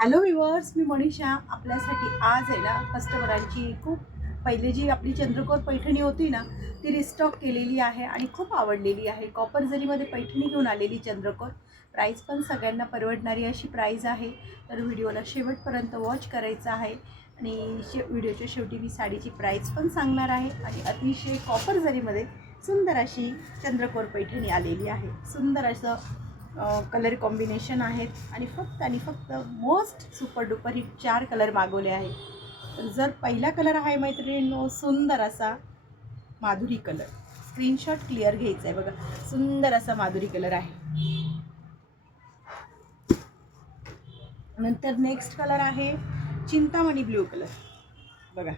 Hello weavers मी मनीषा. आपल्यासाठी आज आहे ना कस्टमरांची खूप पहिले जी आपली चंद्रकोर पैठणी होती ना ती रिस्टॉक केलेली आहे आणि खूप आवडलेली आहे. कॉपर जरीमध्ये पैठणी घेऊन आलेली चंद्रकोर प्राईस पण सगळ्यांना परवडणारी अशी प्राईज आहे. तर व्हिडिओला शेवटपर्यंत वॉच करायचं आहे. आणि शे व्हिडिओच्या शेवटी मी साडीची प्राईस पण सांगणार आहे. आणि अतिशय कॉपर जरीमध्ये सुंदर अशी चंद्रकोर पैठणी आलेली आहे. सुंदर असं कलर कॉम्बिनेशन आहेत आणि फक्त आणि फक्त मोस्ट सुपर डुपर हिट चार कलर मागवले आहेत. तर जर पहिला कलर आहे मैत्रिणींनो सुंदर असा माधुरी कलर. स्क्रीनशॉट क्लिअर घ्यायचा आहे बघा. सुंदर असा माधुरी कलर आहे. नंतर नेक्स्ट कलर आहे चिंतामणी ब्ल्यू कलर बघा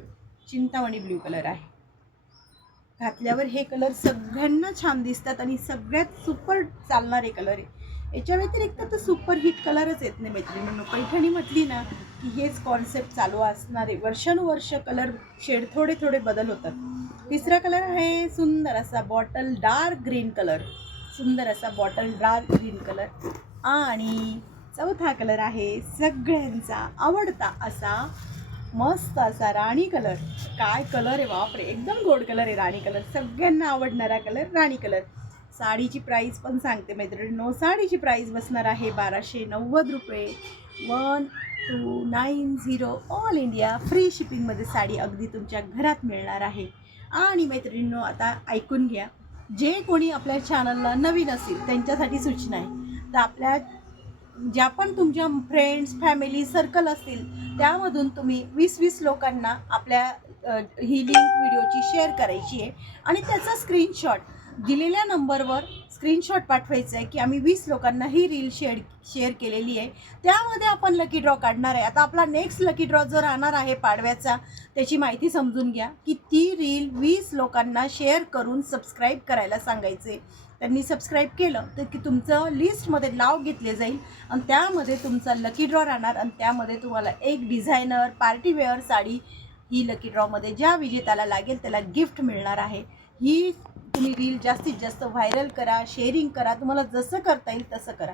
चिंतामणी ब्ल्यू कलर आहे. घातल्यावर हे कलर सगळ्यांना छान दिसतात आणि सगळ्यात सुपर चालणारे कलर आहे. याच्या व्यतिरिक्त तर सुपर हिट कलरच येत नाही मैत्रिणींनो. पैठणी म्हटली ना की हेच कॉन्सेप्ट चालू असणारे वर्षानुवर्ष कलर शेड थोडे थोडे बदल होतात. तिसरा कलर आहे सुंदर असा बॉटल डार्क ग्रीन कलर सुंदर असा बॉटल डार्क ग्रीन कलर आणि चौथा कलर आहे सगळ्यांचा आवडता असा मस्त असा राणी कलर काय कलर आहे बापरे. एकदम गोड कलर आहे राणी कलर सगळ्यांना आवडणारा कलर राणी कलर साडीची प्राईस पण सांगते मैत्रिणींनो साडीची प्राईस बसणार आहे बाराशे नव्वद रुपये. One two nine zero all India free शिपिंगमध्ये sari अगदी तुमच्या घरात मिळणार आहे. आणि मैत्रिणींनो आता ऐकून घ्या. जे कोणी आपल्या चॅनलला नवीन असेल त्यांच्यासाठी सूचना आहे. तर आपल्या ज्या पण तुमच्या फ्रेंड्स फॅमिली सर्कल असतील त्यामधून तुम्ही वीस वीस लोकांना आपल्या ही लिंक व्हिडिओची शेअर करायची आहे. आणि त्याचा स्क्रीनशॉट दिलेल्या नंबरवर स्क्रीनशॉट पाठवायचं आहे की आम्ही वीस लोकांना ही रील शेअर शेअर केलेली आहे. त्यामध्ये आपण लकी ड्रॉ काढणार आहे. आता आपला नेक्स्ट लकी ड्रॉ जो राहणार आहे पाडव्याचा त्याची माहिती समजून घ्या. की ती रील वीस लोकांना शेअर करून सबस्क्राईब करायला सांगायचे त्यांनी सबस्क्राईब केलं तर की तुमचं लिस्टमध्ये नाव घेतले जाईल आणि त्यामध्ये तुमचा लकी ड्रॉ राहणार आणि त्यामध्ये तुम्हाला एक डिझायनर पार्टीवेअर साडी ही लकी ड्रॉमध्ये ज्या विजेत्याला लागेल त्याला गिफ्ट मिळणार आहे. ही तुम्ही रील जास्तीत जास्त व्हायरल करा शेअरिंग करा तुम्हाला जसं करता येईल तसं करा.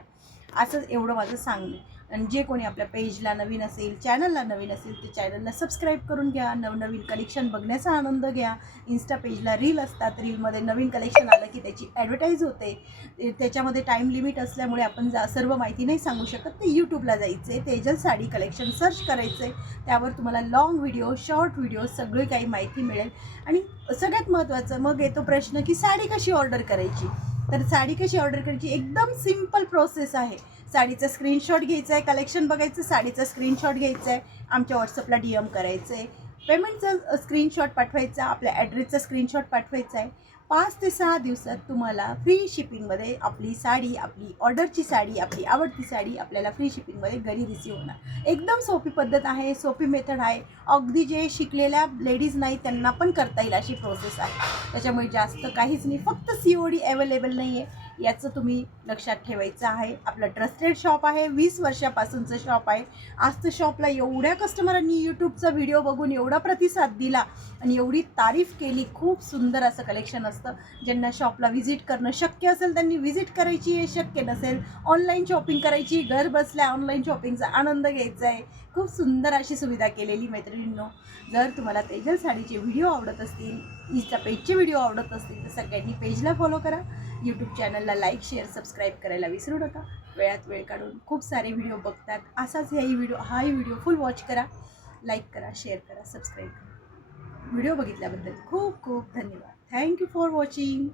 असं एवढं माझं सांगणं आणि जे कोणी आपल्या पेजला नवीन असेल चॅनलला नवीन असेल ते चॅनलला सबस्क्राईब करून घ्या. नवनवीन कलेक्शन बघण्याचा आनंद घ्या. इन्स्टा पेजला रील असतात रीलमध्ये नवीन कलेक्शन आलं की त्याची ॲडव्हर्टाईज होते. त्याच्यामध्ये टाईम लिमिट असल्यामुळे आपण जा सर्व माहिती नाही सांगू शकत. ते यूट्यूबला जायचं आहे तेजल साडी कलेक्शन सर्च करायचं. आहे त्यावर तुम्हाला लाँग व्हिडिओ शॉर्ट व्हिडिओ सगळी काही माहिती मिळेल. आणि सगळ्यात महत्त्वाचं मग येतो प्रश्न की साडी कशी ऑर्डर करायची? तर साडी कशी ऑर्डर करायची? एकदम सिंपल प्रोसेस आहे. साडीचं स्क्रीनशॉट घ्यायचा आहे कलेक्शन बघायचं साडीचं स्क्रीनशॉट घ्यायचं आहे आमच्या व्हॉट्सअपला डी एम करायचं आहे पेमेंटचा स्क्रीनशॉट पाठवायचा आपल्या ॲड्रेसचा स्क्रीनशॉट पाठवायचा आहे पाच ते सहा दिवसात तुम्हाला फ्री शिपिंगमध्ये आपली साडी आपली ऑर्डरची साडी आपली आवडती साडी आपल्याला फ्री शिपिंगमध्ये घरी रिसीव होणार. एकदम सोपी पद्धत आहे सोपी मेथड आहे. अगदी जे शिकलेल्या लेडीज नाही त्यांना पण करता येईल अशी प्रोसेस आहे. त्याच्यामुळे जास्त काहीच नाही. फक्त सी ओ डी अवेलेबल नाही आहे याचं तुम्ही लक्षात ठेवायचं आहे. आपलं ट्रस्टेड शॉप आहे. वीस वर्षापासूनचं शॉप आहे. आज तर शॉपला एवढ्या कस्टमरांनी यूट्यूबचा व्हिडिओ बघून एवढा प्रतिसाद दिला आणि एवढी तारीफ केली. खूप सुंदर असं कलेक्शन असतं. ज्यांना शॉपला व्हिजिट करणं शक्य असेल त्यांनी व्हिजिट करायची आहे शक्य नसेल. ऑनलाईन शॉपिंग करायची घर बसल्या ऑनलाईन शॉपिंगचा आनंद घ्यायचा आहे. खूप सुंदर अशी सुविधा केलेली मैत्रिणींनो. जर तुम्हाला तेजल साडीचे व्हिडिओ आवडत असतील इन्स्टा पेजचे व्हिडिओ आवडत असतील तर सगळ्यांनी पेजला फॉलो करा. यूट्यूब चॅनलला लाईक शेअर सबस्क्राईब करायला विसरू नका. वेळात वेळ काढून खूप सारे व्हिडिओ बघतात. असाच ह्याही व्हिडिओ हाही व्हिडिओ फुल वॉच करा. लाईक करा शेअर करा सबस्क्राईब करा. व्हिडिओ बघितल्याबद्दल खूप खूप धन्यवाद. Thank you for watching